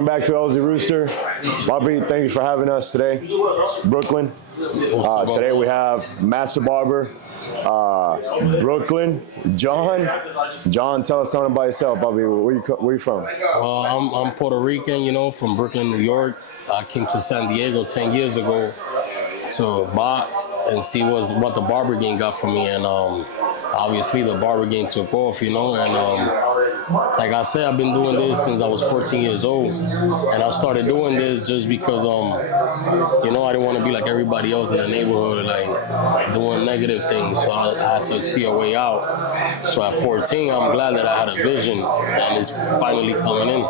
Welcome back to LZ Rooster. Bobby, thank you for having us today. Brooklyn. Today we have Master Barber, Brooklyn, John. John, tell us something about yourself, Bobby. Where you from? I'm Puerto Rican, you know, from Brooklyn, New York. I came to San Diego 10 years ago to box and see what the barber game got for me, and obviously the barber game took off, you know, and like I said, I've been doing this since I was 14 years old, and I started doing this just because, you know, I didn't want to be like everybody else in the neighborhood, like doing negative things, so I had to see a way out. So at 14, I'm glad that I had a vision, and it's finally coming in.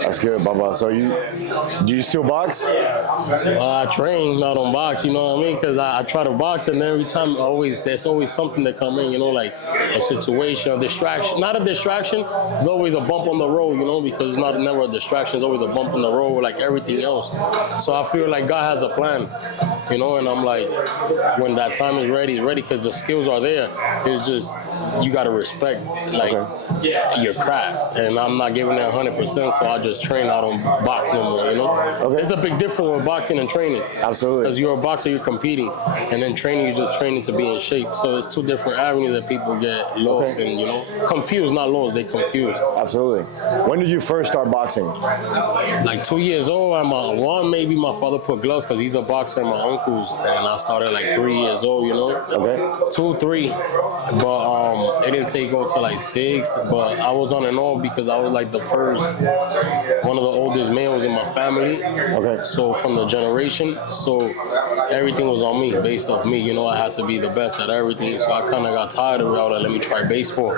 That's good, Baba. So do you still box? I train, not on box, you know what I mean? Because I try to box, and every time there's always something that come in, you know, like a situation, a distraction. Not a distraction, there's always a bump on the road, you know, because it's never a distraction, it's always a bump on the road like everything else. So I feel like God has a plan, you know, and I'm like, when that time is ready, it's ready, because the skills are there. It's just, you got to respect, like, your craft, and I'm not giving it 100%, so I just train. I don't box no more, you know? Okay. There's a big difference with boxing and training. Absolutely. Because you're a boxer, you're competing, and then training, you're just training to be in shape. So it's two different avenues that people get lost and, you know, confused, not lost, they confused. Absolutely. When did you first start boxing? Like 2 years old. Maybe my father put gloves because he's a boxer, and my uncle's, and I started like 3 years old, you know? Okay. 2, 3. But it didn't take off till like 6. But I was on and off because I was like one of the oldest males in my family. Okay. So from the generation, so everything was on me, based off me. You know, I had to be the best at everything. So I kind of got tired of it. I was like, let me try baseball,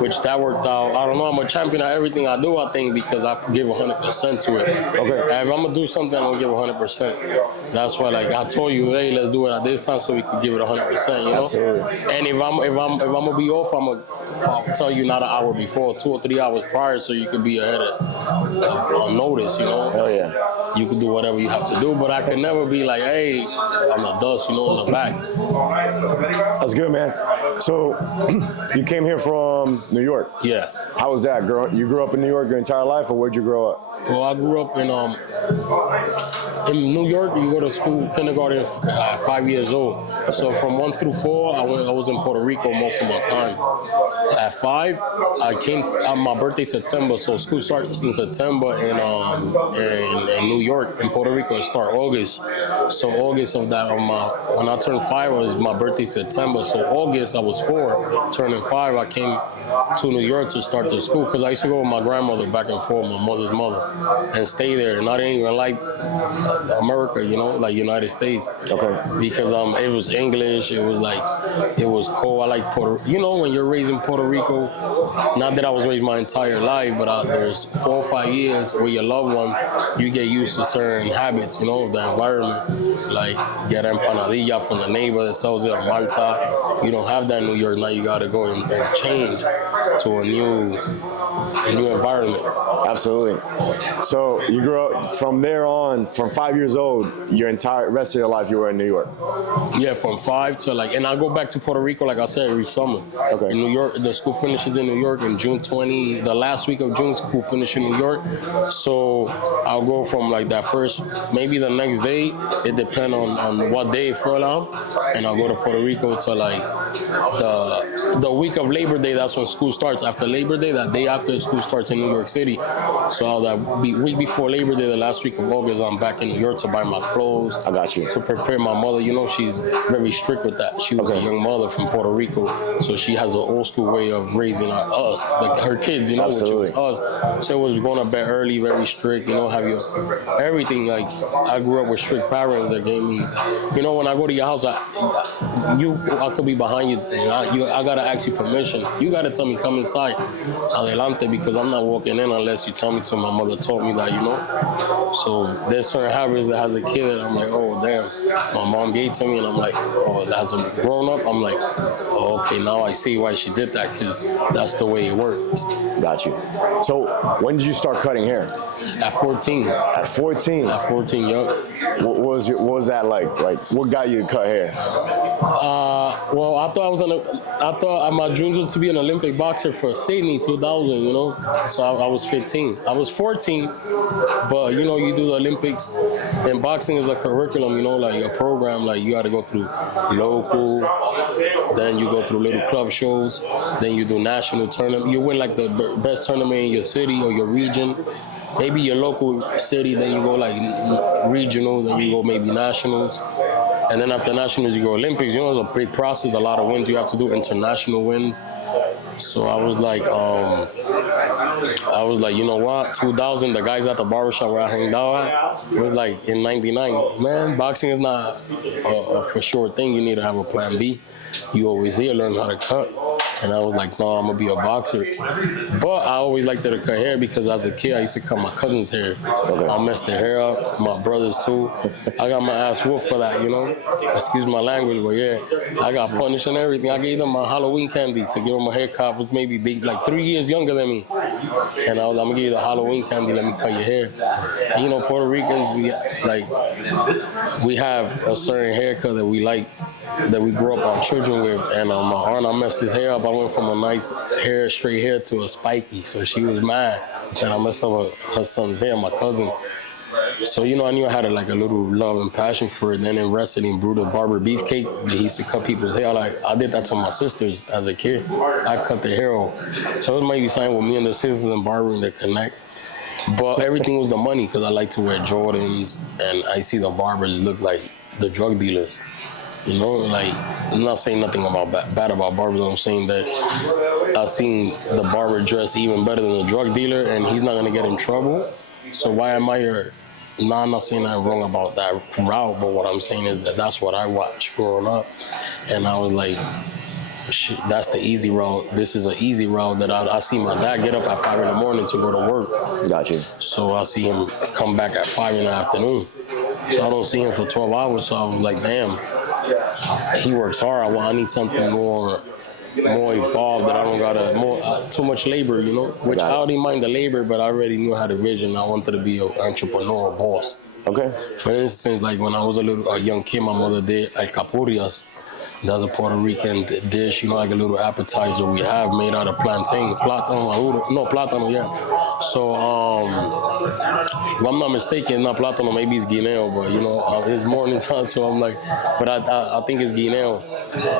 which that worked out. I don't know, I'm a champion at everything I do, I think, because I give 100% to it. Okay. And if I'm going to do something, I'm going to give 100%. That's why, like, I told you, hey, let's do it at this time so we could give it 100%, you know? Absolutely. And if I'm going to be off, I'll tell you not an hour before, 2 or 3 hours prior, so you could be ahead of notice, you know? Hell yeah. You can do whatever you have to do, but I could never be like, hey, I'm a dust, you know, in the back. That's good, man. So you came here from New York. Yeah. How was that? You grew up in New York your entire life, or where'd you grow up? Well, I grew up in New York. You go to school, kindergarten, 5 years old. So from 1 through 4, I was in Puerto Rico most of my time. At 5, I came on my birthday September, so school starts in September in New York. In Puerto Rico, it starts August. So August of that, when I turned 5, was my birthday September. So August, I was 4, turning 5. I came to New York to start the school because I used to go with my grandmother back and forth, my mother's mother, and stay there. And I didn't even like America, you know, like United States. Okay. Because it was English. It was cold. I like you know, when you're raised in Puerto Rico, not that I was raised my entire life, but there's 4 or 5 years with your loved ones, you get used to certain habits, you know, the environment, like get empanadilla from the neighbor that sells it at Malta. You don't have that in New York. Now you got to go and change to a new environment. Absolutely. So you grew up from there on, from 5 years old, your entire rest of your life you were in New York. Yeah, from 5 to and I go back to Puerto Rico, like I said, every summer. Okay. In New York, the school finishes in New York in June 20, the last week of June, school finishes in New York. So I'll go from like that first, maybe the next day, it depends on what day it fell out, and I'll go to Puerto Rico to like the week of Labor Day. That's when school starts. After Labor Day, that day after, school starts in New York City. So that week before Labor Day, the last week of August, I'm back in New York to buy my clothes. I got you. To prepare my mother. You know, she's very strict with that. She was a young mother from Puerto Rico, so she has an old school way of raising us, like her kids, you know, which was us. So it was going to bed early, very strict, you know, have your everything. Like, I grew up with strict parents that gave me, you know, when I go to your house, I could be behind you, I got to ask you permission. You got to tell me, come inside, adelante, because I'm not walking in unless you tell me to. My mother told me that, you know. So there's certain habits that has a kid, and I'm like, oh, damn. My mom gave to me, and I'm like, oh, as a grown up, I'm like, oh, okay, now I see why she did that, because that's the way it works. Got you. So when did you start cutting hair? At 14. At 14. At 14, yup. What was that like? Like, what got you to cut hair? Well, I thought my dreams was to be an Olympic boxer for Sydney 2000, you know? So I was 15. I was 14, but, you know, you do the Olympics, and boxing is a curriculum, you know, like a program. Like, you got to go through local, then you go through little club shows, then you do national tournament. You win, like, the best tournament in your city or your region. Maybe your local city, then you go, like, regional, then you go maybe nationals. And then after nationals, you go Olympics. You know, it's a big process, a lot of wins. You have to do international wins. So I was like, you know what? 2000, the guys at the barbershop where I hanged out at, it was like in 99. Man, boxing is not a for sure thing. You need to have a plan B. You always here, learn how to cut. And I was like, no, I'm going to be a boxer. But I always liked to cut hair because as a kid, I used to cut my cousin's hair. I messed their hair up, my brothers too. I got my ass whooped for that, you know? Excuse my language, but yeah, I got punished and everything. I gave them my Halloween candy to give them a haircut. Was maybe big, like 3 years younger than me. And I was like, I'm going to give you the Halloween candy, let me cut your hair. And, you know, Puerto Ricans, we have a certain haircut that we like, that we grew up our children with, and my aunt, I messed his hair up. I went from a nice hair, straight hair to a spiky, so she was mad, and I messed up her son's hair, my cousin. So, you know, I knew I had a little love and passion for it. Then in wrestling, Leader-Barber beefcake, he used to cut people's hair. I did that to my sisters as a kid. I cut their hair off. So it might be something with me and the sisters and barbering that connect. But everything was the money because I like to wear Jordans, and I see the barbers look like the drug dealers. You know, like, I'm not saying nothing about bad about barbers. I'm saying that I've seen the barber dress even better than the drug dealer, and he's not gonna get in trouble. So why am I here? No, I'm not saying I'm wrong about that route, but what I'm saying is that that's what I watched growing up, and I was like, shit, that's the easy route. This is an easy route that I see my dad get up at 5 in the morning to go to work. Got you. So I see him come back at 5 in the afternoon. So I don't see him for 12 hours. So I was like, damn, he works hard. I need something more evolved that I don't gotta too much labor, you know. Which I already mind the labor, but I already knew how to vision. I wanted to be an entrepreneur, boss. Okay. For instance, like when I was a young kid, my mother did alcapurrias. That's a Puerto Rican dish, you know, like a little appetizer we have made out of plantain, plátano, yeah. So, if I'm not mistaken, not plátano, maybe it's guineo, but you know, it's morning time, so I'm like, but I think it's guineo,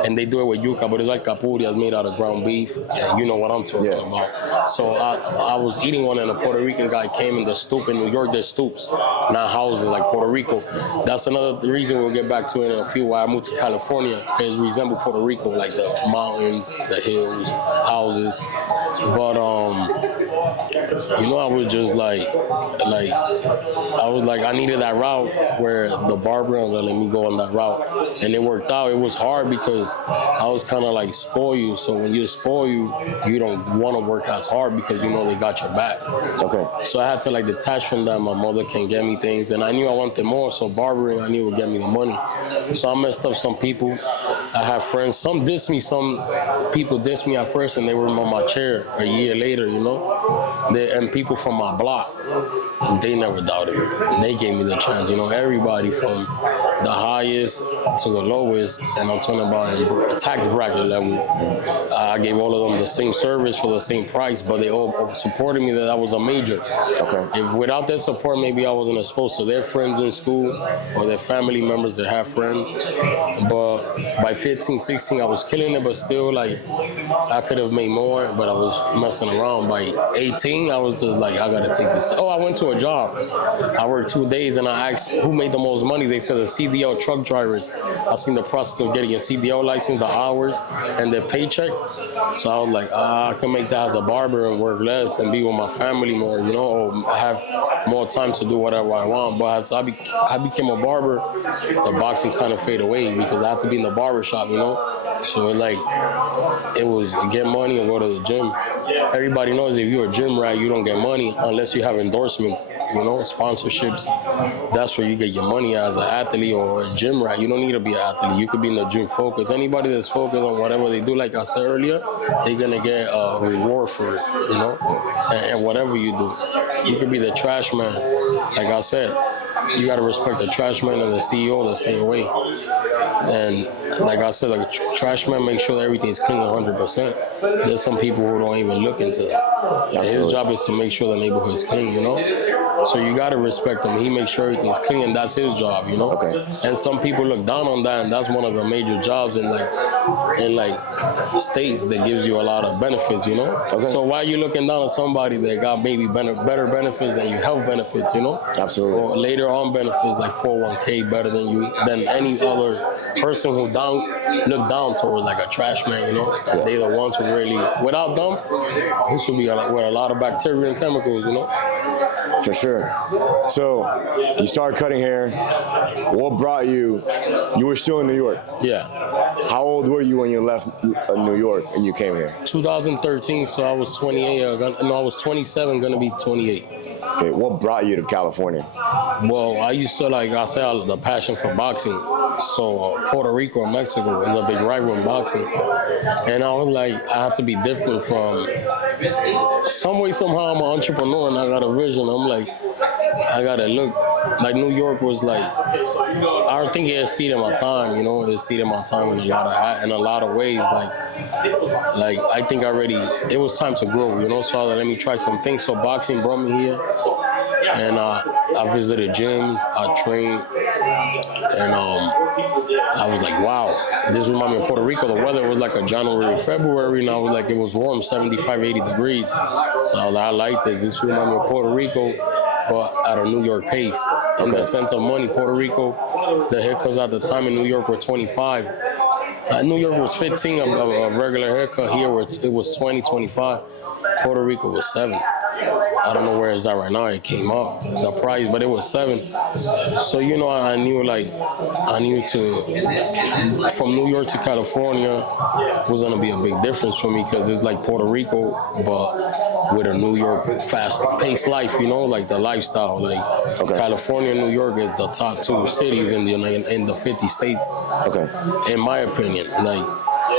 and they do it with yuca, but it's like capurias made out of ground beef, and you know what I'm talking about. So I was eating one, and a Puerto Rican guy came in the stoop in New York. There's stoops, not houses like Puerto Rico. That's another reason we'll get back to it in a few. Why I moved to California. It resemble Puerto Rico, like the mountains, the hills, houses. But you know, I was just like I needed that route where the barber let me go on that route, and it worked out. It was hard because I was kind of like spoiled. So when you spoil you don't want to work as hard because you know they got your back. Okay. So I had to like detach from that. My mother can get me things, and I knew I wanted more. So barbering, I knew would get me the money. So I messed up some people. I have friends. Some diss me. Some people diss me at first, and they were on my chair a year later. You know, and people from my block, they never doubted me. They gave me the chance. You know, everybody from the highest to the lowest, and I'm talking about in tax bracket level. I gave all of them the same service for the same price, but they all supported me that I was a major. Okay. If without that support, maybe I wasn't exposed to their friends in school or their family members that have friends. But by 15, 16, I was killing it, but still, like, I could have made more, but I was messing around. By 18, I was just like, I gotta take this. Oh, I went to a job. I worked 2 days, and I asked who made the most money. They said the CDL truck drivers. I seen the process of getting a CDL license, the hours, and their paycheck. So I was like, I can make that as a barber and work less and be with my family more, you know, or I have more time to do whatever I want. But as I became a barber, the boxing kind of faded away because I had to be in the barber shop, you know. So it was get money or go to the gym. everybody knows if you're a gym rat, you don't get money unless you have endorsements, sponsorships. That's where you get your money as an athlete or a gym rat. You don't need to be an athlete. You could be in the gym focused. Anybody that's focused on whatever they do, like I said earlier, they're going to get a reward for it, and whatever you do. You could be the trash man. Like I said, you got to respect the trash man and the CEO the same way. And like I said, like trash man, make sure that everything's clean 100%. There's some people who don't even look into that. And his job is to make sure the neighborhood is clean, So you got to respect him. He makes sure everything's clean, and that's his job, Okay. And some people look down on that, and that's one of the major jobs in states that gives you a lot of benefits, Okay. So why are you looking down on somebody that got maybe better benefits than your health benefits, Absolutely. Or later on benefits like 401k better than any other person who look down towards like a trash man, Yeah. They're the ones who really, without them, this would be with a lot of bacteria and chemicals, For sure. So you started cutting hair. What brought you? You were still in New York. Yeah. How old were you when you left New York and you came here? 2013, so I was 28. I was 27, gonna be 28. Okay. What brought you to California? Well, I used to, like I said, the passion for boxing. So Puerto Rico and Mexico is a big rival in boxing. And I was like, I have to be different from some way, somehow I'm an entrepreneur and I got a vision. I'm like, I gotta look like New York was like, I think it exceeded my time, it exceeded my time in a lot of ways. Like I think it was time to grow, so I was like, let me try some things. So boxing brought me here. And I visited gyms, I trained, and I was like, wow, this reminded me of Puerto Rico. The weather was like a January, February, and I was like, it was warm, 75, 80 degrees. So I was like, I like this. This reminded me of Puerto Rico, but at a New York pace. In the sense of money, Puerto Rico, the haircuts at the time in New York were 25. New York was 15 of a regular haircut. Here it was 20, 25. Puerto Rico was 7. I don't know where it's at right now. It came up, the price, but it was 7. So, I knew from New York to California was going to be a big difference for me because it's like Puerto Rico, but with a New York fast-paced life, like the lifestyle. California and New York is the top 2 cities in the 50 states, in my opinion.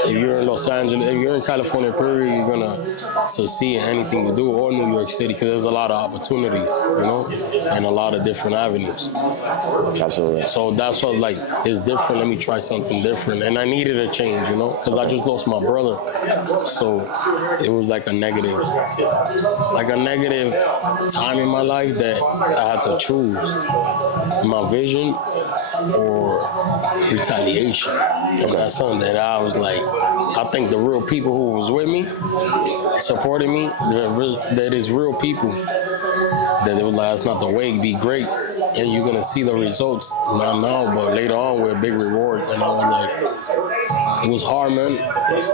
If you're in Los Angeles, if you're in California, period, you're going to succeed in anything you do, or New York City, because there's a lot of opportunities, and a lot of different avenues. Absolutely. So that's what, it's different. Let me try something different. And I needed a change, because I just lost my brother. So it was like a negative time in my life that I had to choose my vision or retaliation. And that's something that I was like, I think the real people who was with me, supporting me, that is real people. That it was like, it's not the way, be great. And you're going to see the results, not now, but later on with big rewards. And I was like, it was hard, man,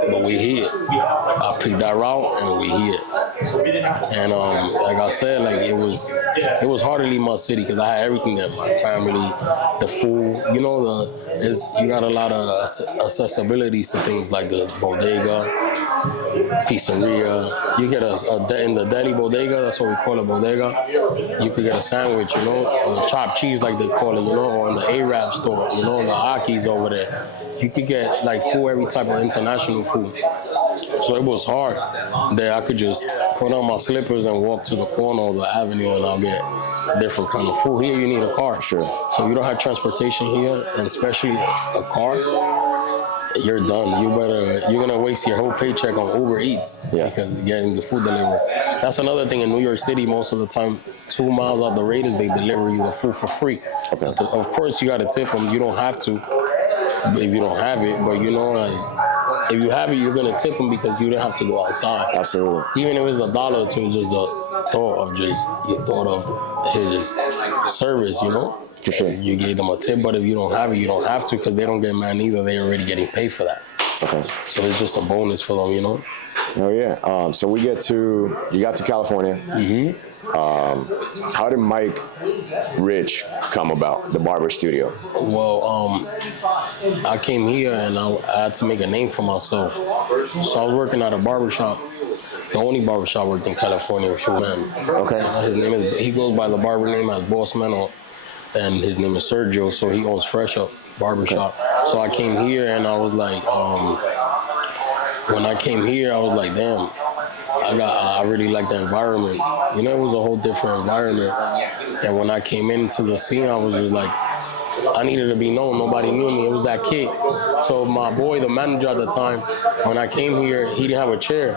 but we here. I picked that route and we here. And like I said, it was hard to leave my city because I had everything there, my family, the food, you got a lot of accessibilities to things like the bodega, pizzeria. You get in the deli bodega, that's what we call a bodega. You could get a sandwich, or chopped cheese like they call it, or in the Arab store, the Aki's over there. You could get food, every type of international food. So it was hard that I could just put on my slippers and walk to the corner of the avenue and I'll get different kind of food. Here you need a car. Sure. So if you don't have transportation here, and especially a car, you're done. You're gonna waste your whole paycheck on Uber Eats because you're getting the food delivered. That's another thing in New York City. Most of the time, 2 miles out the radius, they deliver you the food for free. Okay. Of course, you gotta tip them. You don't have to if you don't have it, but if you have it, you're gonna tip them because you don't have to go outside. Absolutely. Even if it's $1 or $2, just a thought of his service, For sure. You gave them a tip, but if you don't have it, you don't have to because they don't get mad either. They're already getting paid for that. Okay. So it's just a bonus for them, Oh yeah. So you got to California. Mm-hmm. How did Mike Rich come about, the barber studio? Well, I came here and I had to make a name for myself. So I was working at a barber shop the only barbershop I worked in California was Man. Okay. His name is, he goes by the barber name as Boss Man, and his name is Sergio, so he owns Fresh Up Barbershop. Okay. So I came here and I was like, when I came here, I was like, damn, I really like the environment. You know, it was a whole different environment. And when I came into the scene, I was just like, I needed to be known. Nobody knew me. It was that kid. So my boy, the manager at the time, when I came here, he didn't have a chair.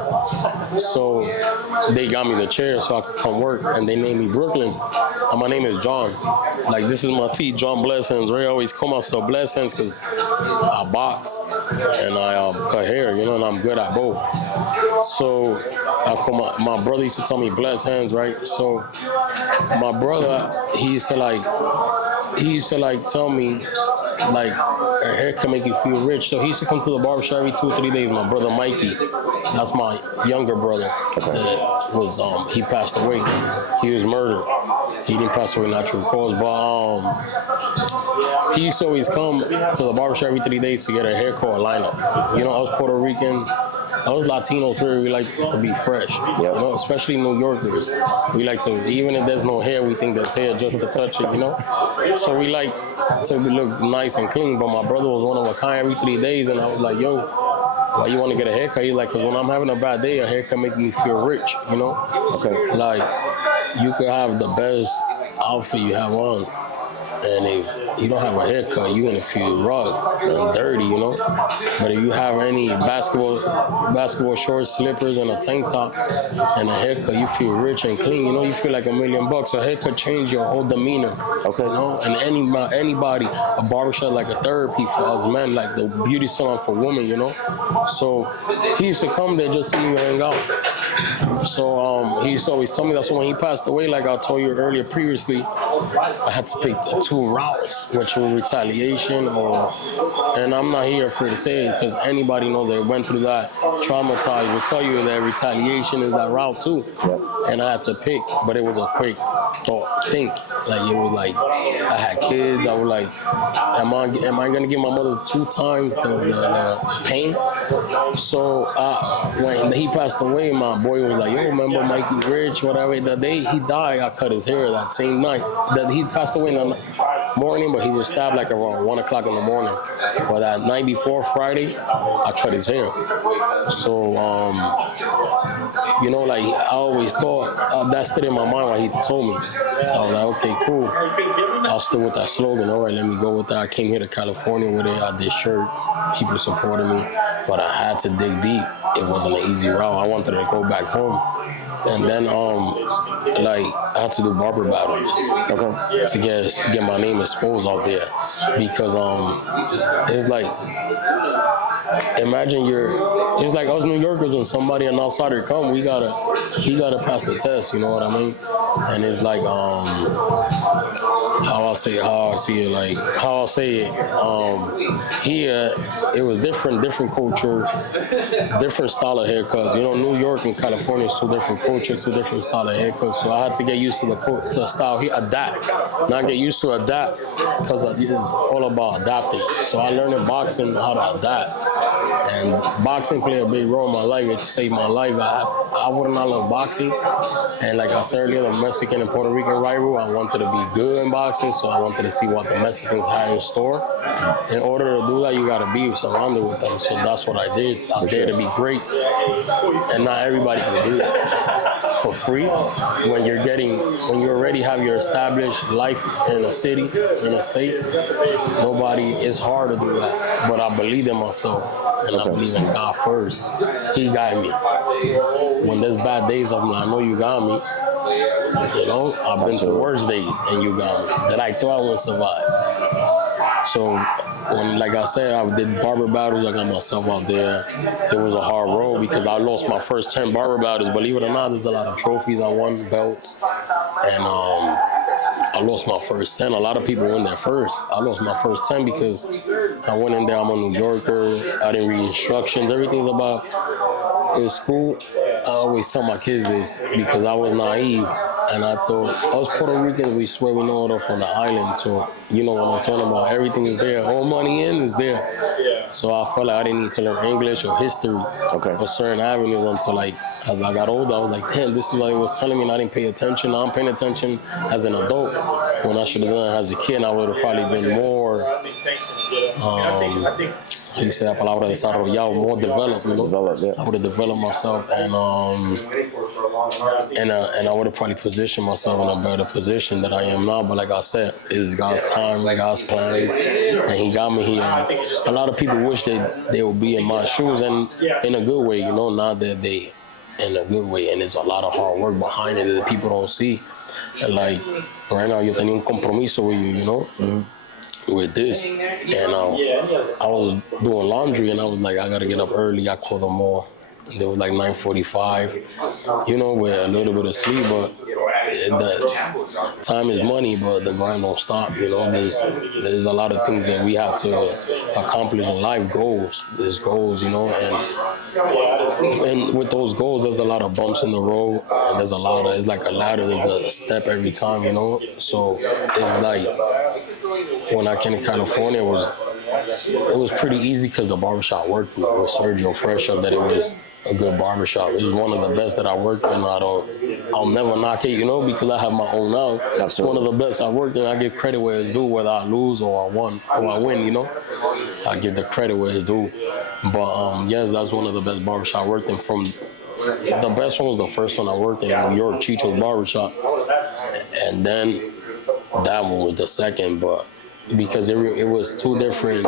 So they got me the chair so I could come work, and they named me Brooklyn. And my name is John. Like, this is my T, John Blessings. Ray always call myself Blessings because I box and I cut hair, you know, and I'm good at both. So I call my brother used to tell me Bless Hands, right? So my brother, he used to tell me, like, a hair can make you feel rich. So he used to come to the barbershop every 2 or 3 days. My brother Mikey, that's my younger brother. That was he passed away. He was murdered. He didn't pass away natural cause, but he used to always come to the barbershop every 3 days to get a haircut or lineup. You know, I was Puerto Rican. I was Latinos, we like to be fresh. Yep. You know, especially New Yorkers. We like to, even if there's no hair, we think there's hair just to touch it, you know? So we like to look nice and clean, but my brother was one of a kind every 3 days, and I was like, yo, why you want to get a haircut? He's like, because when I'm having a bad day, a haircut make me feel rich, you know? Okay. Like, you could have the best outfit you have on, and if you don't have a haircut, you're gonna feel rough and dirty, you know? But if you have any basketball shorts, slippers, and a tank top, and a haircut, you feel rich and clean, you know? You feel like $1 million. A haircut change your whole demeanor, okay? You know? And anybody, a barbershop like a therapy for us men, like the beauty salon for women, you know? So he used to come there just to see me hang out. So he used to always tell me that. So when he passed away, like I told you earlier previously, I had to pick 2 routes, which were retaliation and I'm not here afraid to say it because anybody knows that went through that, traumatized, will tell you that retaliation is that route too. Yep. And I had to pick, but it was a quick think. Like, it was like, I had kids, I was like, am I gonna give my mother 2 times the pain? So when he passed away, my boy was like, yo, remember Mikey Rich, whatever. The day he died, I cut his hair that same night. That he passed away in the morning, but he was stabbed like around 1 o'clock in the morning. But that night before, Friday, I cut his hair. So, you know, like, I always thought, that stayed in my mind when he told me. So I was like, okay, cool. I was still with that slogan. All right, let me go with that. I came here to California with it. I did shirts. People supported me. But I had to dig deep. It wasn't an easy route. I wanted to go back home. And then, like, I had to do barber battles, okay, to get my name exposed out there, because it's like, imagine it's like us New Yorkers, when somebody an outsider come, he gotta pass the test, you know what I mean? And it's like, how I'll say it, here, it was different culture, different style of haircuts. You know, New York and California is 2 different cultures, 2 different style of haircuts. So I had to get used to the style here, adapt. Not get used to adapt, because it's all about adapting. So I learned in boxing how to adapt. And boxing played a big role in my life. It saved my life. I wouldn't not love boxing. And like I said earlier, the Mexican and Puerto Rican rival, I wanted to be good in boxing, so I wanted to see what the Mexicans had in store. In order to do that, you got to be surrounded with them. So that's what I did. I dared to be great. And not everybody can do that for free. When you already have your established life in a city, in a state, it's hard to do that. But I believe in myself. And I believe in God first. He got me. When there's bad days, I'm like, I know you got me. You know, I've been through worse days, and you got me. That I thought I would survive. So, when, like I said, I did barber battles. I got myself out there. It was a hard road because I lost my first 10 barber battles. Believe it or not, there's a lot of trophies. I won, belts, and I lost my first 10. A lot of people win their first. I lost my first 10 because I went in there. I'm a New Yorker. I didn't read instructions. Everything's about in school. I always tell my kids this because I was naive. And I thought, us Puerto Ricans, we swear we know it all from the island. So, you know what I'm talking about. Everything is there. All money in is there. So I felt like I didn't need to learn English or history or certain avenues until like as I got older. I was like, damn, this is what it was telling me, and I didn't pay attention. Now I'm paying attention as an adult when I should have done it as a kid. And I would have probably been more. You say that palabra desarrollado, more developed, you know. I would have developed myself, and I would have probably positioned myself in a better position than I am now. But like I said, it's God's time, God's plans, and He got me here. And a lot of people wish they would be in my shoes, and in a good way, you know, not that they in a good way. And there's a lot of hard work behind it that people don't see. And like right now, yo tenía un compromiso with you, you know. With this, and I was doing laundry, and I was like, I gotta get up early. I called them all. They was like 9:45, you know, with a little bit of sleep, but the time is money, but the grind don't stop, you know. There's a lot of things that we have to accomplish in life, goals. There's goals, you know, and with those goals, there's a lot of bumps in the road, and there's a lot of, it's like a ladder, there's a step every time, you know. So it's like, when I came to California, it was pretty easy because the barbershop worked with Sergio Fresh Up, that it was a good barbershop. It was one of the best that I worked in. I'll never knock it, you know, because I have my own now. That's one of the best I worked in. I give credit where it's due, whether I lose or I win, you know. I give the credit where it's due. But yes, that's one of the best barbershop I worked in. From the best one was the first one I worked in New York, Chicho's Barbershop. And then that one was the second, but because it was two different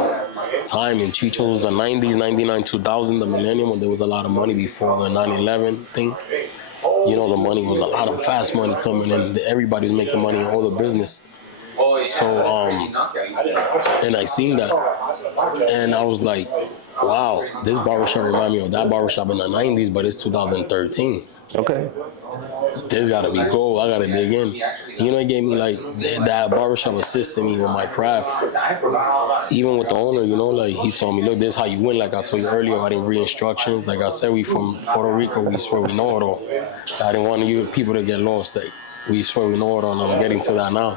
time. In Chicho was the 90s, 99, 2000, the millennium, when there was a lot of money before the 9/11 thing. You know, the money was a lot of fast money coming in. Everybody was making money in all the business. So, and I seen that, and I was like, wow, this barbershop remind me of that barbershop in the 90s, but it's 2013. Okay. There's gotta be gold. I gotta dig in. You know, it gave me like that barbershop assisted me with my craft. Even with the owner, you know, like he told me, look, this is how you win. Like I told you earlier, I didn't read instructions. Like I said, we from Puerto Rico, we swear we know it all. I didn't want you people to get lost. Like we swear we know it all, and I'm getting to that now.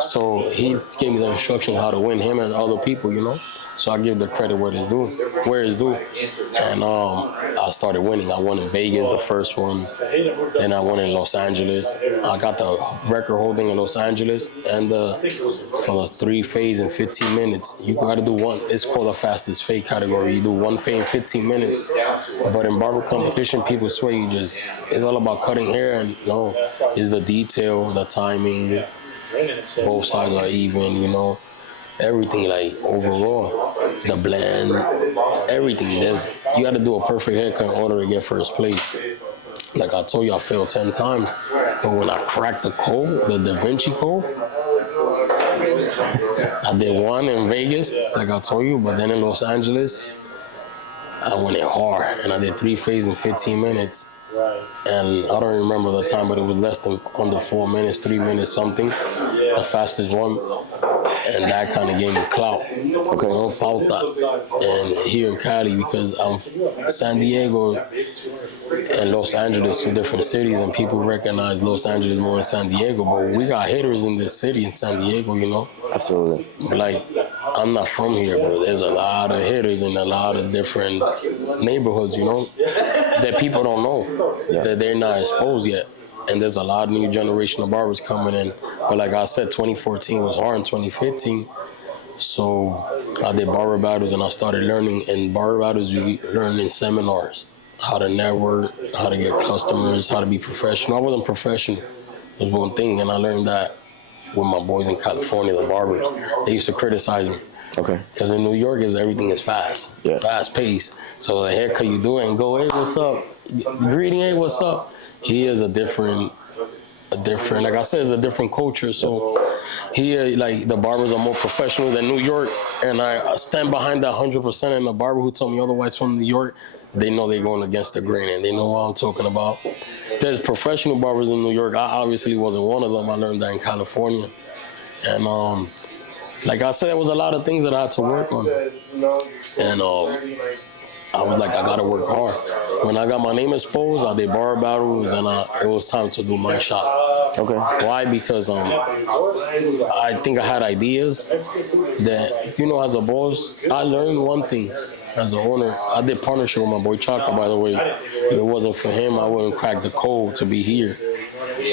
So he gave me the instruction how to win, him and other people, you know. So I give the credit where it's due. And I started winning. I won in Vegas, the first one. Then I won in Los Angeles. I got the record holding in Los Angeles. And for the 3 fades in 15 minutes, you got to do one. It's called the fastest fade category. You do 1 fade in 15 minutes. But in barber competition, people swear it's all about cutting hair. And no, it's the detail, the timing. Both sides are even, you know. Everything, like overall, the blend, everything. You got to do a perfect haircut in order to get first place. Like I told you, I failed 10 times, but when I cracked the code, the Da Vinci code, I did one in Vegas, like I told you, but then in Los Angeles, I went in hard, and I did 3 fades in 15 minutes. And I don't remember the time, but it was less than under 4 minutes, 3 minutes something, the fastest one. And that kind of gave me clout. Okay, no pauta. And here in Cali, because I'm San Diego and Los Angeles, 2 different cities, and people recognize Los Angeles more than San Diego. But we got hitters in this city in San Diego, you know. Absolutely. Like, I'm not from here, but there's a lot of hitters in a lot of different neighborhoods, you know, that people don't know, that they're not exposed yet. And there's a lot of new generation of barbers coming in. But like I said, 2014 was hard in 2015. So I did barber battles, and I started learning. In barber battles, you learn in seminars how to network, how to get customers, how to be professional. I wasn't professional. It was one thing, and I learned that with my boys in California, the barbers. They used to criticize me. Okay. Because in New York, everything is fast, fast paced. So the haircut you do and go, hey, what's up? Greeting, hey, what's up? He is a different, like I said, it's a different culture. So here, like, the barbers are more professional than New York. And I stand behind that 100%. And the barber who told me otherwise from New York, they know they're going against the grain, and they know what I'm talking about. There's professional barbers in New York. I obviously wasn't one of them. I learned that in California. And like I said, there was a lot of things that I had to work on. And I was like, I gotta work hard. When I got my name exposed, I did barber battles, and it was time to do my shop. Okay. Why? Because I think I had ideas that, you know, as a boss, I learned one thing. As an owner, I did partnership with my boy Chaka, by the way. If it wasn't for him, I wouldn't crack the code to be here.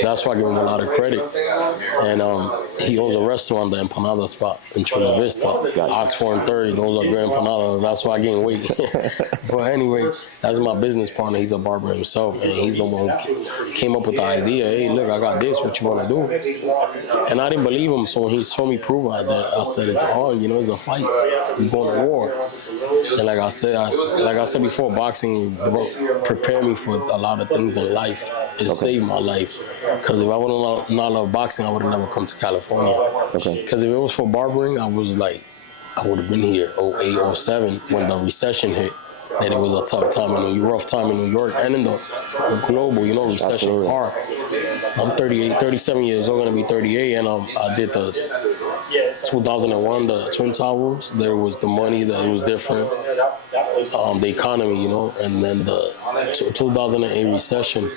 That's why I give him a lot of credit. And he owns a restaurant, the Empanada spot in Chula Vista. Oxford and 30, those are great empanadas. That's why I gained weight. But anyway, that's my business partner. He's a barber himself, and he's the one who came up with the idea. Hey, look, I got this. What you want to do? And I didn't believe him, so when he showed me proof of that, I said, it's hard. You know, it's a fight. We're going to war. And like I said before, boxing prepared me for a lot of things in life. It saved my life. Because if I would have not loved boxing, I would have never come to California. Okay. Because if it was for barbering, I would have been here 08, 07 when the recession hit. And it was a tough time rough time in New York and in the global, you know, recession hard. I'm 37 years old, going to be 38, and I did the 2001, the Twin Towers. There was the money, that it was different, the economy, you know, and then the 2008 recession.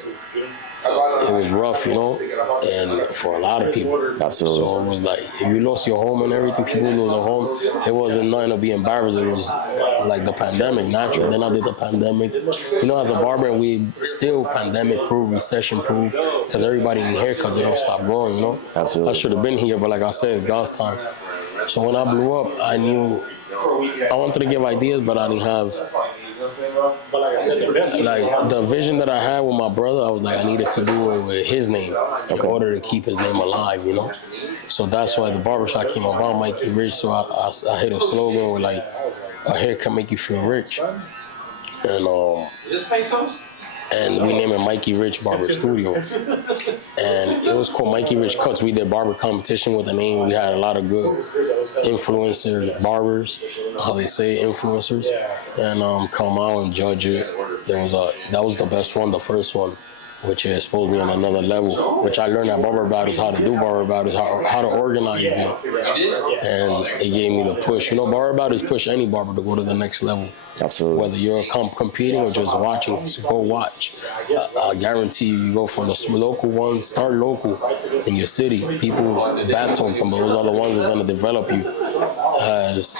It was rough, you know, and for a lot of people. Absolutely. So it was like, if you lost your home and everything, people lose their home. It wasn't nothing to be embarrassed. It was like the pandemic, natural. Then I did the pandemic. You know, as a barber, we still pandemic-proof, recession-proof, because everybody need haircuts. They don't stop growing, you know. Absolutely. I should have been here, but like I said, it's God's time. So when I blew up, I knew I wanted to give ideas, but I didn't have. Like the vision that I had with my brother, I was like, I needed to do it with his name in order to keep his name alive, you know. So that's why the barbershop came around, Mikey Rich. So I hit a slogan with like, a hair can make you feel rich, and we named it Mikey Rich Barber Studio. And it was called Mikey Rich Cuts. We did barber competition with the name. We had a lot of good influencer barbers, how they say influencers, and come out and judge it. That was the best one, the first one, which exposed me on another level, which I learned at barber battles, how to do barber battles, how to organize it, and it gave me the push. You know, barber battles push any barber to go to the next level. Absolutely. Whether you're competing or just watching, so go watch. I guarantee you go from the local ones, start local in your city. People battle them, but those are the ones that's going to develop you as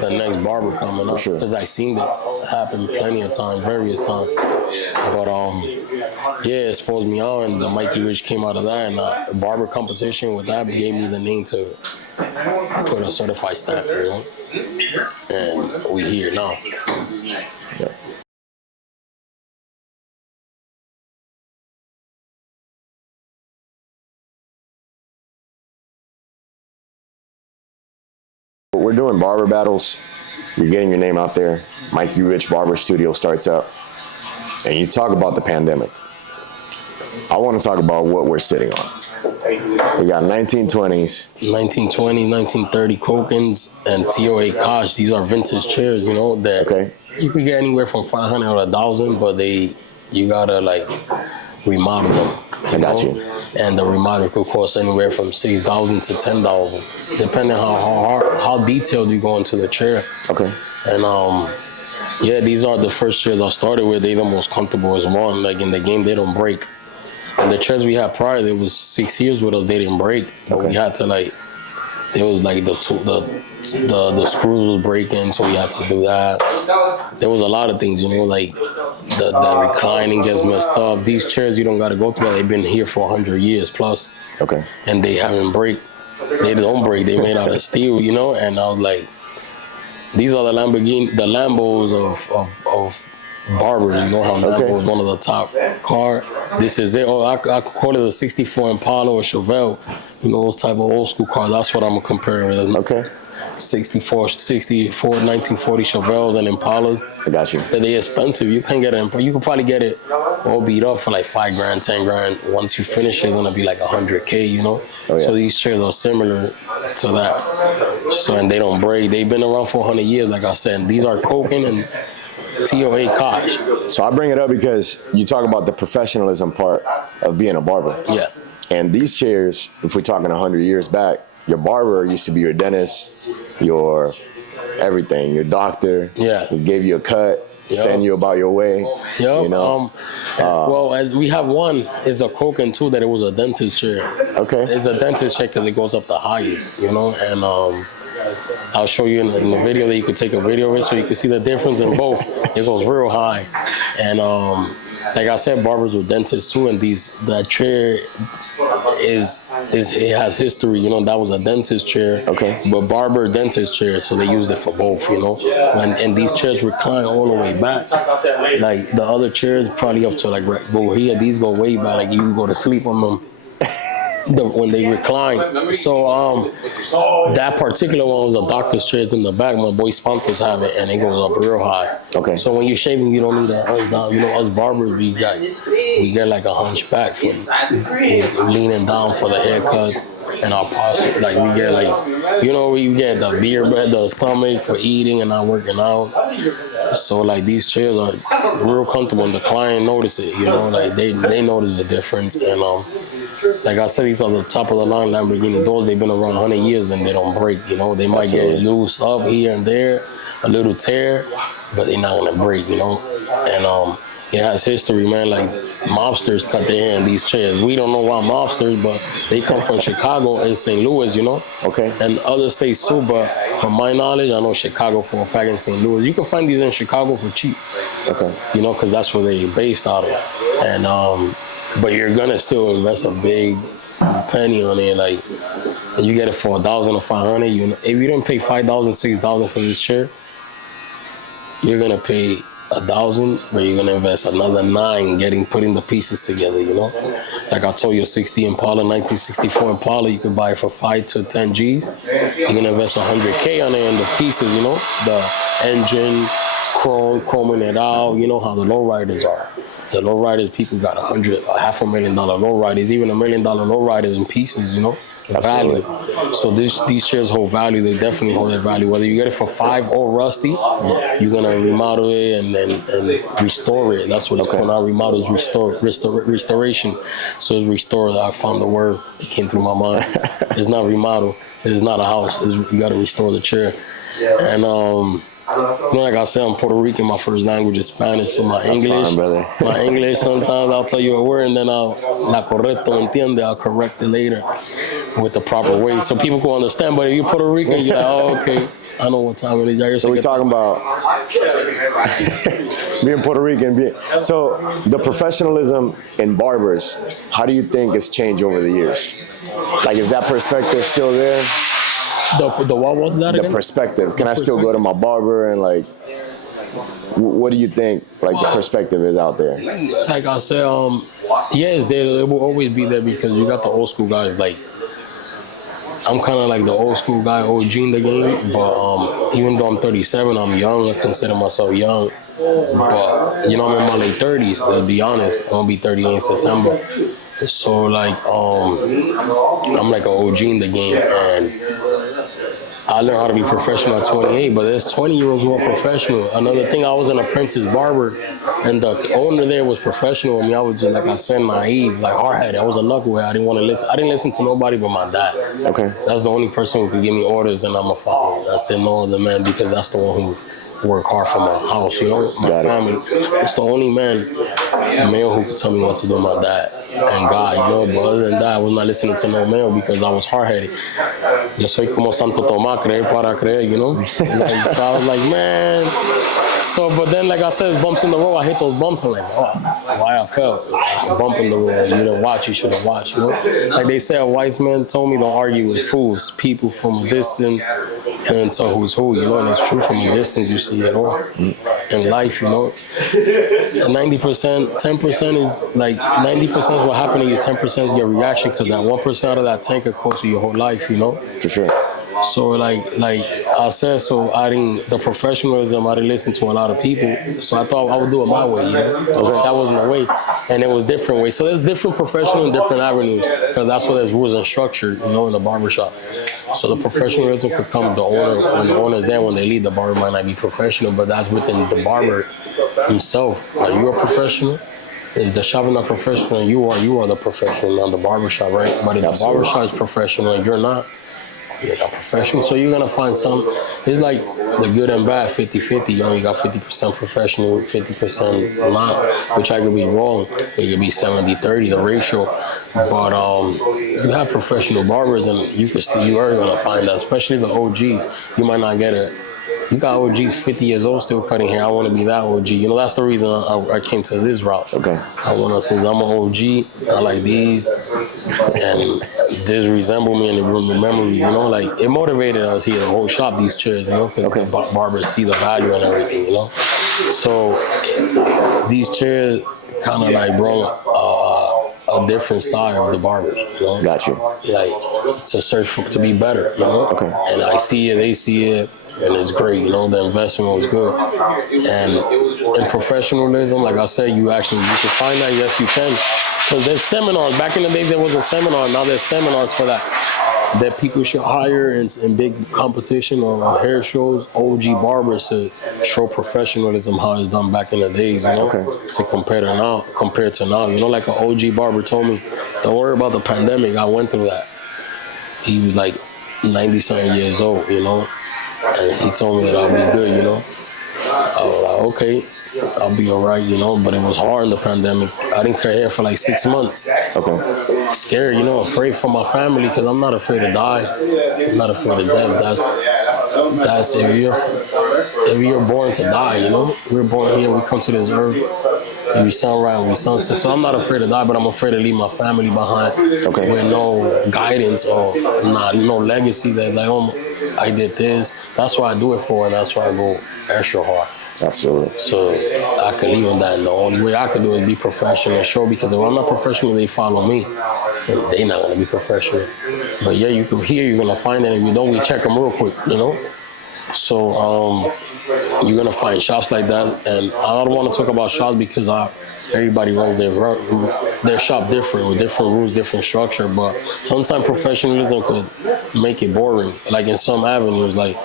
the next barber coming up. Because I seen that happen plenty of times, various times. But yeah, it exposed me out, and the Mikey Rich came out of that, and barber competition with that gave me the name to put a certified stamp, you know? And we here now. Yeah. We're doing barber battles. You're getting your name out there. Mikey Rich Barber Studio starts up. And you talk about the pandemic. I want to talk about what we're sitting on. We got 1920s. 1920s, 1930 Kokens and TOA Kosh. These are vintage chairs, you know, that you could get anywhere from 500 or 1,000, but you gotta like remodel them. I got you. And the remodel could cost anywhere from 6,000 to 10,000, depending how detailed you go into the chair. Okay. And yeah, these are the first chairs I started with. They're the most comfortable as one. Like in the game, they don't break. And the chairs we had prior, it was 6 years with us. They didn't break. But we had to like, it was like the screws was breaking, so we had to do that. There was a lot of things, you know, like the reclining gets messed up. These chairs, you don't got to go through that. They've been here for 100 years plus. Okay. And they haven't break. They don't break. They made out of steel, you know. And I was like, these are the Lambos of Barber. You know how Lambo is one of the top car. This is it. I could call it a 64 Impala or Chevelle. You know, those type of old school cars. That's what I'm comparing with. Okay. 64, 1940 Chevelles and Impalas. I got you. They're expensive. You can't get it. You could probably get it all beat up for like $5 grand, $10 grand. Once you finish it, it's gonna be like $100K. You know. Oh, yeah. So these chairs are similar to that. So and they don't break. They've been around for 100 years, like I said. These are Koken and TOA Kosh. So I bring it up because you talk about the professionalism part of being a barber. Yeah. And these chairs, if we're talking 100 years back, your barber used to be your dentist, your everything, your doctor. Yeah. He gave you a cut. send you about your way. Yeah. You know. Well, as we have one is a Koken too that it was a dentist chair. Okay. It's a dentist chair because it goes up the highest, you know, and I'll show you in the video that you could take a video of it so you can see the difference in both. It goes real high, and like I said, barbers with dentists too, and that chair is it has history, you know. That was a dentist chair, okay, but barber dentist chair, so they used it for both, you know. And these chairs recline all the way back, like the other chairs probably up to like go here. These go way back, like you can go to sleep on them. When they recline. So that particular one was a doctor's chairs in the back. My boy Spunkers have it, and it goes up real high. Okay. So when you're shaving, you don't need us down. You know, us barbers, we get like a hunchback for leaning down for the haircuts, and our posture. Like we get we get the beer bread, the stomach for eating and not working out. So like these chairs are real comfortable, and the client notice it. You know, like they notice the difference, and like I said, these are the top of the line Lamborghini doors. They've been around 100 years and they don't break. You know, they might get loose up here and there, a little tear, but they're not gonna break. You know, and it has history, man. Like mobsters cut their hair in these chairs. We don't know why mobsters, but they come from Chicago and St. Louis. You know, okay, and other states too. But from my knowledge, I know Chicago for a fact and St. Louis. You can find these in Chicago for cheap. Okay, you know, because that's where they based out of, and but you're gonna still invest a big penny on it, like you get it for $1,000 or $500. You know, if you didn't pay $5,000, $6,000 for this chair, you're gonna pay $1,000, but you're gonna invest another $9 putting the pieces together. You know, like I told you, a '60 Impala, 1964 Impala, you could buy it for 5 to 10 G's. You're gonna invest $100K on it and the pieces. You know, the engine, chroming it out. You know how the lowriders are. The lowriders, people got $500,000 lowriders, even $1 million lowriders in pieces, you know, value. So these chairs hold value. They definitely hold their value. Whether you get it for $5 or rusty, you're gonna remodel it and restore it. That's what it's called now. Remodel is restoration. So it's restore. I found the word. It came through my mind. It's not remodel. It's not a house. You got to restore the chair. And you know, like I said, I'm Puerto Rican. My first language is Spanish, so my English, sometimes I'll tell you a word and then la correcto entiende, I'll correct it later with the proper way so people can understand. But if you're Puerto Rican, you're like, oh, okay, I know what time it is. So we're talking about being Puerto Rican. So the professionalism in barbers, how do you think it's changed over the years? Like, is that perspective still there? The what was that again? The perspective. Can I still go to my barber and like, what do you think like the perspective is out there? Like I said, yes, it will always be there because you got the old school guys. Like I'm kind of like the old school guy, OG in the game. But even though I'm 37, I'm young. I consider myself young. But you know, I'm in my late 30s. To be honest, I'm gonna be 38 in September. So like, I'm like an OG in the game, and I learned how to be professional at 28, but there's 20-year-olds who are professional. Another thing, I was an apprentice barber, and the owner there was professional. I mean, I was just, like I said, naive, like hard-headed. I was a knucklehead. I didn't want to listen. I didn't listen to nobody but my dad. Okay. That's the only person who could give me orders, and I'm a follow. I said no other man because that's the one who work hard for my house, you know, my family. It's the only male who could tell me what to do, my dad and God, you know. But other than that, I was not listening to no male because I was hard-headed. Yo soy como Santo Tomás, creer para creer, you know. Like, so I was like, man. So, but then, like I said, bumps in the road. I hit those bumps. I'm like, oh, why I fell? A bump in the road. You didn't watch. You should have watched. You know, like they say, a wise man told me, don't argue with fools. People from a distance can't tell who's who. You know, and it's true. From a distance, you see it all in life. You know, 90%, 10% is like 90% is what happened to you. 10% is your reaction, because that 1% out of that tank could cost you your whole life. You know, for sure. So like I said, so the professionalism, I didn't listen to a lot of people. So I thought I would do it my way, you know? So that wasn't the way. And it was different ways. So there's different professional and different avenues, because that's where there's rules and structure, you know, in the barbershop. So the professionalism could come, the owner, when the owner's there, when they leave, the barber might not be professional, but that's within the barber himself. Are you a professional? If the shop is not professional, you are the professional, not the barbershop, right? But if the barbershop is professional and you're not, you're not professional. So you're gonna find some. It's like the good and bad, 50-50. You know, you got 50% professional, 50% not, which I could be wrong. It could be 70-30, the ratio. But you have professional barbers, and you are gonna find that, especially the OGs. You might not get it. You got OGs 50 years old still cutting hair. I want to be that OG. You know, that's the reason I came to this route. Okay. I want to, since I'm an OG, I like these, and this resemble me and it bring me memories. You know, like it motivated us here, the whole shop, these chairs. You know, because the barbers see the value and everything. You know, so these chairs kind of like brought a different side of the barbers. You know, Got you. Like to search for to be better. You know, Okay. And I see it, they see it. And it's great, you know, the investment was good. And in professionalism, like I said, you can find that, yes, you can. Because there's seminars. Back in the day, there wasn't seminar. Now there's seminars for that people should hire in big competition or hair shows, OG barbers to show professionalism, how it's done back in the days, you know, to compare to now. You know, like an OG barber told me, don't worry about the pandemic. I went through that. He was like 90-something years old, you know. And he told me that I'll be good, you know. I was like, okay, I'll be all right, you know. But it was hard in the pandemic. I didn't cut hair for like 6 months. Okay. Scared, you know, afraid for my family because I'm not afraid to die. I'm not afraid of death. That's if you're born to die, you know. We're born here, we come to this earth. We sunrise, we sunset. So I'm not afraid to die, but I'm afraid to leave my family behind with no guidance or no legacy that like, oh, I did this. That's what I do it for, and that's why I go extra hard. Absolutely. So I could leave them that. And the only way I could do it is be professional and show, because if I'm not professional, they follow me. And they're not going to be professional. But yeah, you can hear, you're going to find that. If you don't, we check them real quick, you know? So you're going to find shops like that. And I don't want to talk about shops because everybody runs their shop different, with different rules, different structure. But sometimes professionalism could make it boring. Like in some avenues, like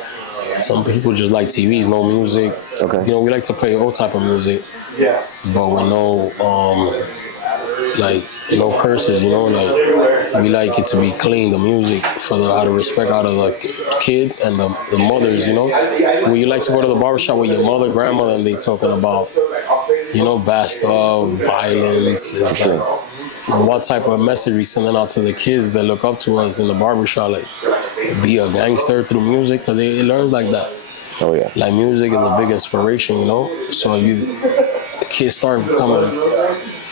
some people just like TVs, no music. Okay. You know, we like to play all type of music. Yeah. But with no no curses, you know, like we like it to be clean, the music, out of respect out of the kids and the mothers, you know. When you like to go to the barbershop with your mother, grandmother, and they talking about, you know, bad stuff, violence, and sure. What type of message we sending out to the kids that look up to us in the barbershop, like be a gangster through music, because they learn like that. Oh yeah. Like music is a big inspiration, you know. So the kids start becoming,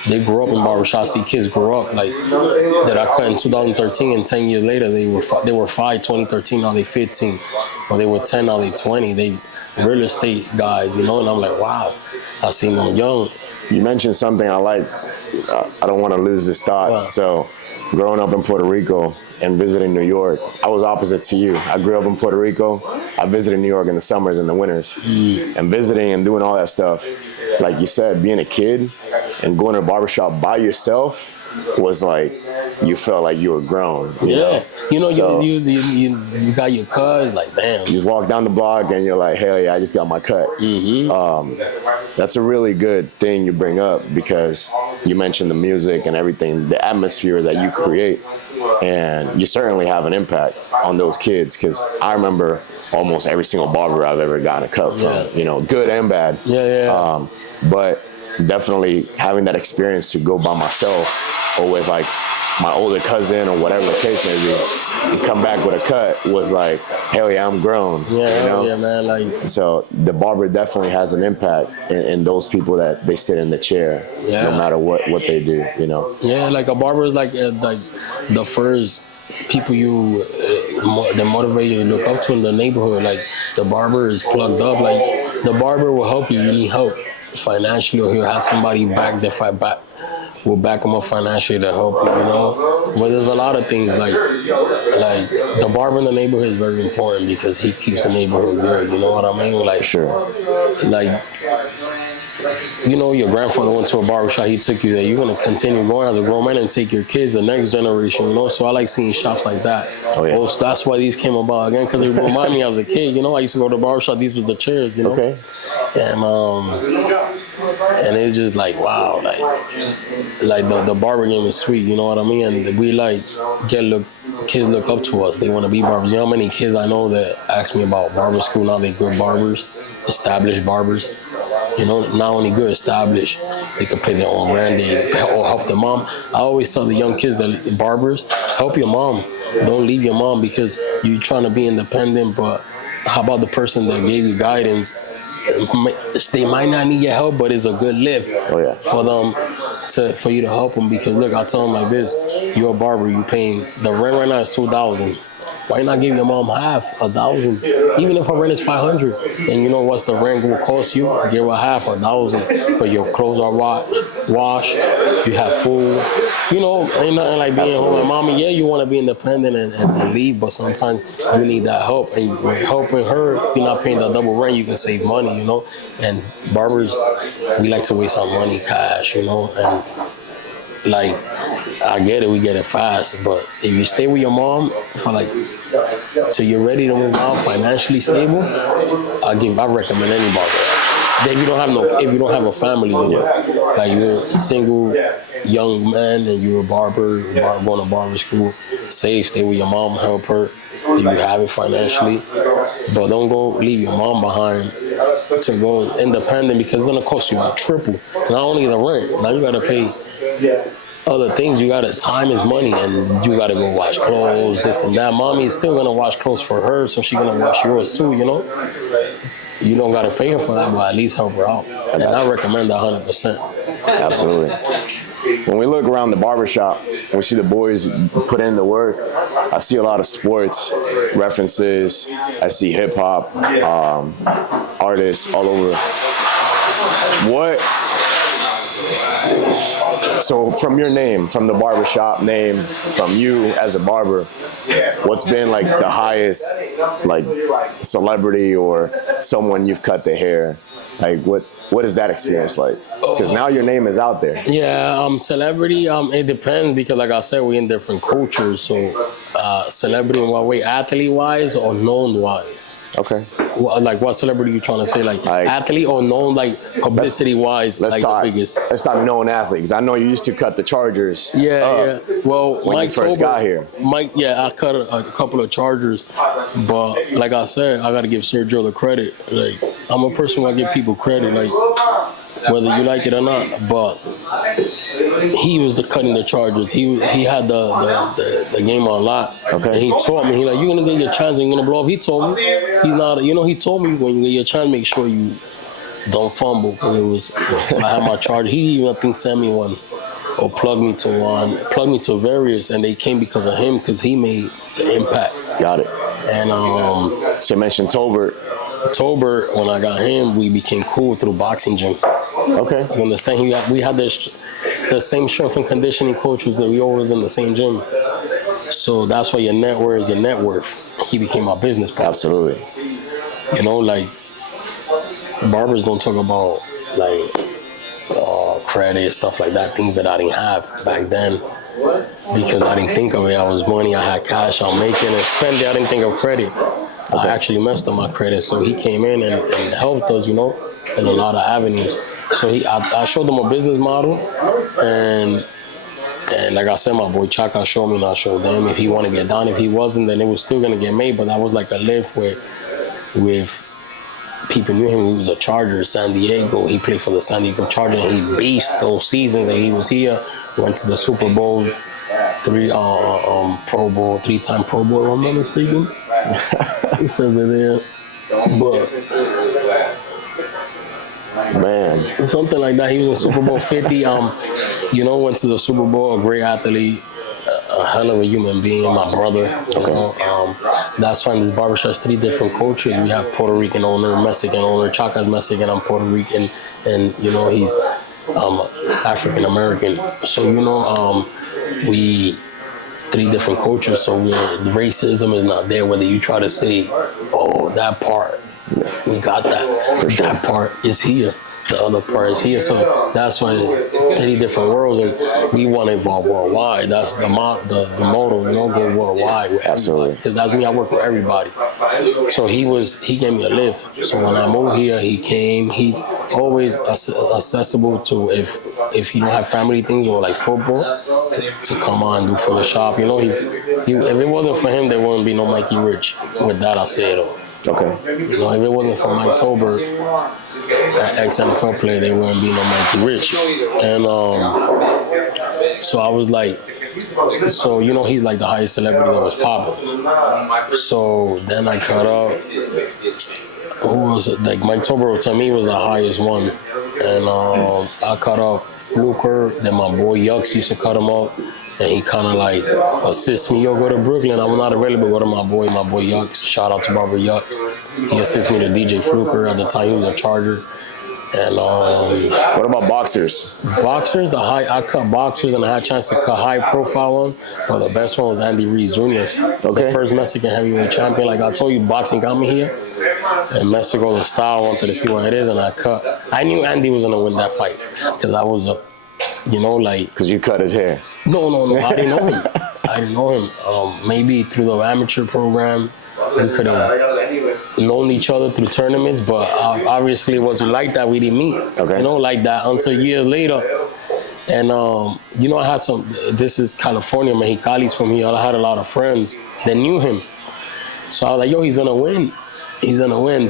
they grow up in barbershop. See kids grow up like that. I cut in 2013, and 10 years later they were 5, 2013, now they 15, or they were 10, now they 20. They real estate guys, you know. And I'm like, wow, I seen them young. You mentioned something I like. I don't want to lose this thought. Wow. So, growing up in Puerto Rico and visiting New York, I was opposite to you. I grew up in Puerto Rico. I visited New York in the summers and the winters. And visiting and doing all that stuff, like you said, being a kid and going to a barbershop by yourself was like, you felt like you were grown. You know? You know, so, you got your cut, like, damn. You just walk down the block and you're like, hell yeah, I just got my cut. That's a really good thing you bring up, because you mentioned the music and everything, the atmosphere that you create. And you certainly have an impact on those kids, because I remember almost every single barber I've ever gotten a cut from, you know, good and bad. But definitely having that experience to go by myself or with like my older cousin or whatever the case may be, and come back with a cut was like, hell yeah, I'm grown. You know? Yeah, man. Like, so the barber definitely has an impact in those people that they sit in the chair, no matter what they do, you know. Yeah, like a barber is like the first people that motivate you to look up to in the neighborhood. Like the barber is plugged up. Like the barber will help you. You need help financially, or he'll have somebody back that will back them up financially to help you, you know. But there's a lot of things like the barber in the neighborhood is very important, because he keeps the neighborhood good. You know what I mean? Like, like, you know, your grandfather went to a barbershop, he took you there. You're going to continue going as a grown man and take your kids, the next generation, you know? So I like seeing shops like that. So that's why these came about, again, because it reminded me as a kid, you know? I used to go to the barbershop, these were the chairs, you know? And and it's just like wow, like the barber game is sweet. You know what I mean? And we like kids look up to us. They want to be barbers. You know how many kids I know that ask me about barber school? Now they good barbers, established barbers. You know, not only good, established, they could pay their own rent, or help their mom. I always tell the young kids that barbers, help your mom. Don't leave your mom because you're trying to be independent, but how about the person that gave you guidance? They might not need your help, but it's a good lift for them for you to help them. Because look, I tell them like this: you're a barber, you paying the rent right now is $2,000. Why not give your mom half, $1,000? Even if her rent is $500, and you know what's the rent will cost you, give her half, $1,000. But your clothes are washed, you have food. You know, ain't nothing like being home with mommy. Yeah, you want to be independent and leave, but sometimes you need that help. And with helping her, you're not paying the double rent. You can save money, you know. And barbers, we like to waste our money, cash, you know. And like, I get it, we get it fast, but if you stay with your mom for like till you're ready to move out, financially stable, I recommend anybody. If you don't have a family, you know, like you're a single young man and you're a barber, going to barber school, stay with your mom, help her if you have it financially, but don't go leave your mom behind to go independent because it's gonna cost you a triple. Not only the rent, now you gotta pay other things. Time is money, and you gotta go wash clothes, this and that. Mommy is still gonna wash clothes for her, so she's gonna wash yours too, you know? You don't gotta pay her for that, but at least help her out. And I recommend that 100%. Absolutely. When we look around the barbershop and we see the boys put in the work, I see a lot of sports references. I see hip hop, artists all over. So from your name, from the barbershop name, from you as a barber, what's been like the highest like celebrity or someone you've cut the hair? Like what is that experience like? Because now your name is out there. Yeah, celebrity, it depends because like I said, we're in different cultures. So celebrity in what way? Athlete-wise or known-wise? Okay. Like what celebrity you trying to say? Like athlete or known, like publicity-wise? Let's talk known athlete, because I know you used to cut the Chargers. Yeah. Well, when Mike you first Tolbert, got here. I cut a couple of Chargers, but like I said, I got to give Sergio the credit. Like I'm a person who I give people credit, like whether you like it or not. But he was cutting the Chargers. He had the game on lock. Okay. And he taught me. He like, you're gonna get your chance and you're gonna blow up. He told me. He's not. You know, he told me when you get your chance, make sure you don't fumble. Because so I had my Charger. He even I think sent me one or plugged me to various, and they came because of him because he made the impact. Got it. And so you mentioned Tolbert. When I got him, we became cool through boxing gym. Okay. You understand? We had the same strength and conditioning coaches that we always in the same gym. So that's why your net worth is your net worth. He became my business partner. Absolutely. You know, like barbers don't talk about like credit, stuff like that, things that I didn't have back then. Because I didn't think of it. I was money, I had cash, I'm making and spending. I didn't think of credit. Okay. I actually messed up my credit. So he came in and helped us, you know, in a lot of avenues. So I showed them a business model, and like I said, my boy Chaka showed me and I showed them. If he wanted to get down, if he wasn't, then it was still gonna get made. But that was like a lift with people knew him. He was a Charger, San Diego. He played for the San Diego Chargers. And he beast those seasons that he was here. Went to the Super Bowl, Pro Bowl, 3-time Pro Bowl. If I'm not mistaken. He says it there, but man, something like that. He was in Super Bowl 50. You know, went to the Super Bowl. A great athlete, a hell of a human being. My brother. Okay. You know, that's why in this barbershop, 3 different cultures. We have Puerto Rican owner, Mexican owner. Chaka's Mexican. I'm Puerto Rican, and you know he's African American. So you know, we 3 different cultures. So racism is not there. Whether you try to say, oh, that part, we got that. For sure. That part is here. the other part is here. So that's why it's 30 different worlds, and we want to evolve worldwide. That's the motto, go worldwide with Absolutely. Because that's me. I work with everybody. So he gave me a lift. So when I moved here, he came. He's always accessible to if he don't have family things or like football to come on do for the shop. If it wasn't for him, there wouldn't be no Mikey Rich. With that, I say it all. Okay. If it wasn't for Mike Tolbert, that ex-NFL player, there wouldn't be no Mikey Rich. And so I was like, he's like the highest celebrity that was popping. So then I cut up. Who was it? Like Mike Tolbert to me was the highest one. And I cut up Fluker. Then my boy Yucks used to cut him up. And he kind of like assists me. Go to Brooklyn. I'm not available. Go to my boy Yucks. Shout out to Barber Yucks. He assists me to DJ Fluker. At the time, he was a Charger. And what about boxers? Boxers, I cut boxers, and I had a chance to cut high profile one. But the best one was Andy Ruiz Jr. Okay. The first Mexican heavyweight champion. Like I told you, boxing got me here. And Mexico, the style, I wanted to see what it is, and I cut. I knew Andy was gonna win that fight because I was because you cut his hair. No, I didn't know him. I didn't know him. Maybe through the amateur program, we could have known each other through tournaments, but obviously it wasn't like that. We didn't meet. Okay. Like that until years later. And I had this is California, Mexicali's from here. I had a lot of friends that knew him. So I was like, yo, he's gonna win. He's gonna win.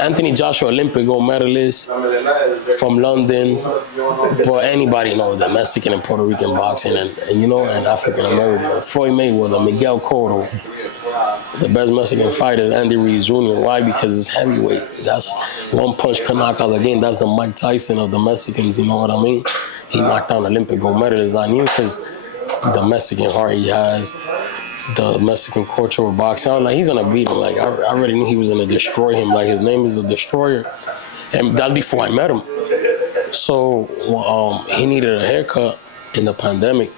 Anthony Joshua, Olympic gold medalist from London, but anybody knows that Mexican and Puerto Rican boxing and African American. Floyd Mayweather, Miguel Cotto, the best Mexican fighter is Andy Ruiz Jr. Why? Because it's heavyweight. That's one punch can knock out the game. That's the Mike Tyson of the Mexicans. You know what I mean? He knocked down Olympic gold medalists. I knew because the Mexican heart he has. The Mexican culture of boxing. I was like, he's gonna beat him. Like I already knew he was gonna destroy him. Like his name is the Destroyer, and that's before I met him. So he needed a haircut in the pandemic,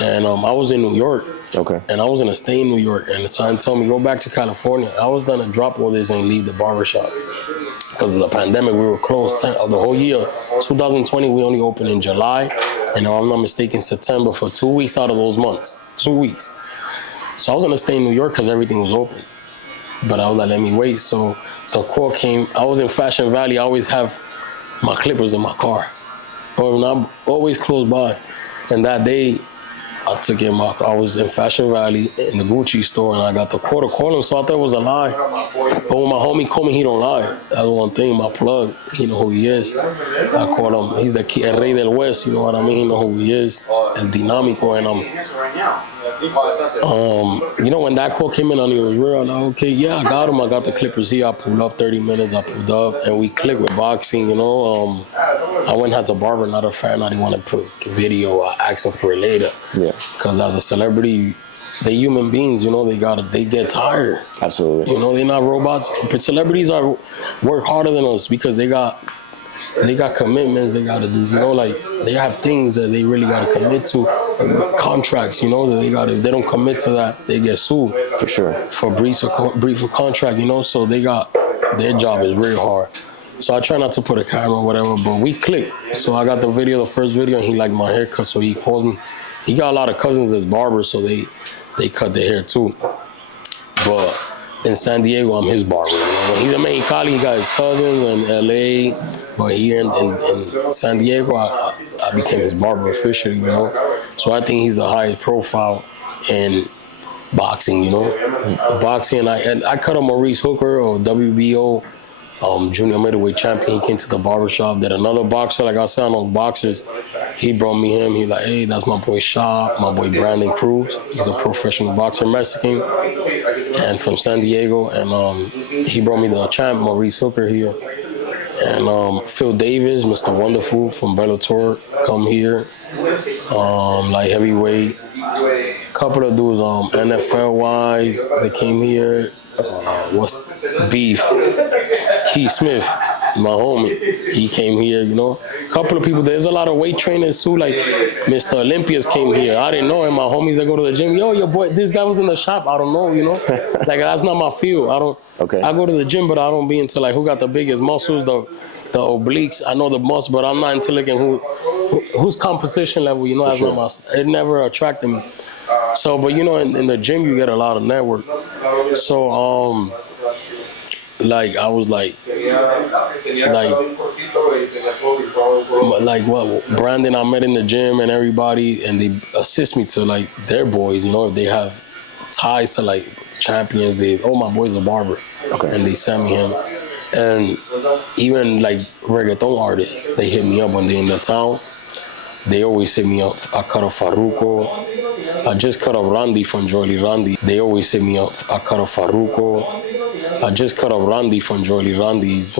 and I was in New York. Okay. And I was gonna stay in New York, and son told me go back to California. I was gonna drop all this and leave the barbershop because of the pandemic. We were closed the whole year. 2020, we only opened in July, and if I'm not mistaken, September for 2 weeks out of those months. 2 weeks. So I was gonna stay in New York because everything was open. But I was like, let me wait. So the call came. I was in Fashion Valley. I always have my clippers in my car. Or I'm always close by. And that day, I took in I was in Fashion Valley in the Gucci store, and I got the quarter calling, so I thought it was a lie. But when my homie called me, he don't lie. That's one thing. My plug, he know who he is. I called him. He's the El Rey del West. You know what I mean? He know who he is. El Dinámico, and when that call came in on the rear, I'm like, okay, yeah, I got him. I got the clippers here. I pulled up 30 minutes. I pulled up, and we clicked with boxing. I went as a barber, not a fan. I didn't want to put video. I asked him for it later. Yeah. Because as a celebrity, they human beings. They get tired. Absolutely. They're not robots. But celebrities work harder than us because they got commitments they got to do. They have things that they really got to commit to. Contracts, that they got to. If they don't commit to that, they get sued. For sure. For brief of contract, So they got their job is real hard. So I try not to put a camera or whatever, but we clicked. So I got the first video, and he liked my haircut, so he called me. He got a lot of cousins as barbers, so they cut their hair too. But in San Diego, I'm his barber. When he's a Mexicali, he got his cousins in LA, but here in San Diego, I became his barber officially, So I think he's the highest profile in boxing, Boxing, and I cut a Maurice Hooker or WBO junior middleweight champion. He came to the barbershop. That another boxer, like I said, on those boxers, he brought me him. He like, hey, that's my boy Shop, my boy Brandon Cruz. He's a professional boxer, Mexican, and from San Diego. And he brought me the champ, Maurice Hooker here. And Phil Davis, Mr. Wonderful from Bellator, come here. Like heavyweight. Couple of dudes, NFL wise, they came here. What's Beef? Keith Smith, my homie, he came here, couple of people. There's a lot of weight trainers too. Like Mr. Olympias came here. I didn't know him. My homies that go to the gym. Yo, your boy, this guy was in the shop. I don't know, you know. Like that's not my field. I don't. Okay. I go to the gym, but I don't be into like who got the biggest muscles, the obliques. I know the muscle, but I'm not into looking who's competition level. You know, that's not my. It never attracted me. So, but you know, in the gym you get a lot of network. So, like I was like what Brandon I met in the gym and everybody, and they assist me to like their boys. You know, if they have ties to like champions, my boy's a barber, and they send me him. And even like reggaeton artists, they hit me up when they're in the town. They always hit me up. I cut up Farruko. I just cut up Randy from Joely Randy. They always hit me up. I cut up Farruko. I just cut up Randy from Joely Randy. He's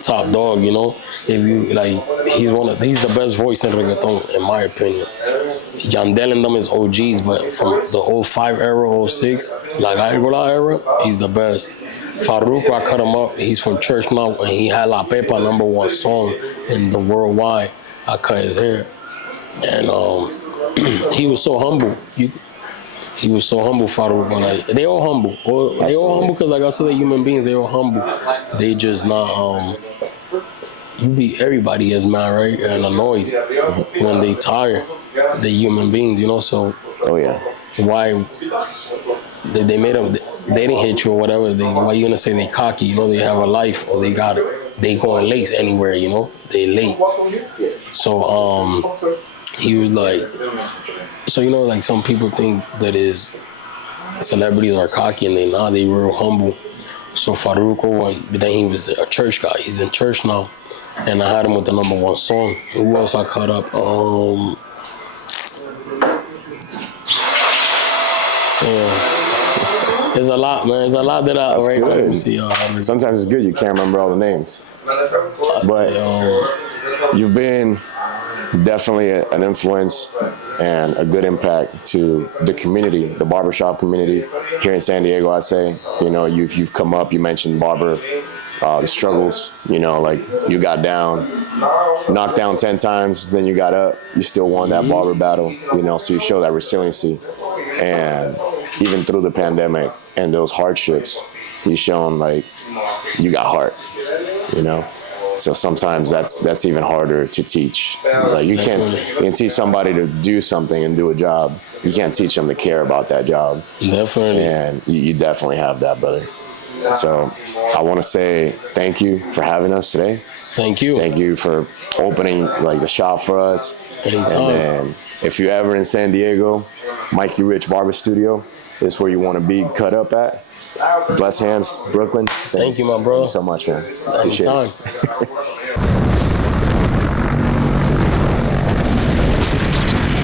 top dog, you know. If you like, he's the best voice in reggaeton, in my opinion. Yandel and them is OGs, but from the 05 era, 06, like Argola era, he's the best. Farruko, I cut him up. He's from Church now, and he had La Pepa #1 song in the worldwide. I cut his hair, and he was so humble. He was so humble, Farruko. Like they all humble. They all humble because, like I said, they're human beings. They all humble. They just not. Everybody is mad, right, and annoyed when they tired. They human beings, you know. So. Oh yeah. Why? They made them. They didn't hit you or whatever. Why you gonna say they cocky? You know, they have a life or they going late anywhere. You know, they late. So he was like, so you know, like some people think that celebrities are cocky and they real humble. So Farruko, then he was a church guy. He's in church now, and I had him with the #1 song. Who else I cut up? There's a lot, man. There's a lot that I right now. See, sometimes it's good you can't remember all the names, but you've been definitely an influence and a good impact to the community, the barbershop community here in San Diego. I'd say, you know, you've come up. You mentioned barber, the struggles. You know, like you got down, knocked down 10 times, then you got up. You still won that barber battle. You know, so you show that resiliency, and even through the pandemic and those hardships, you've shown like you got heart. You know. So sometimes that's even harder to teach. Like you can teach somebody to do something and do a job. You can't teach them to care about that job. Definitely. And you definitely have that, brother. So I want to say thank you for having us today. Thank you. Thank you for opening like the shop for us. Anytime. And then if you're ever in San Diego, Mikey Rich Barber Studio is where you want to be cut up at. Bless hands, Brooklyn. Thanks. Thank you, my brother. Thank you so much, man. Appreciate Anytime. it.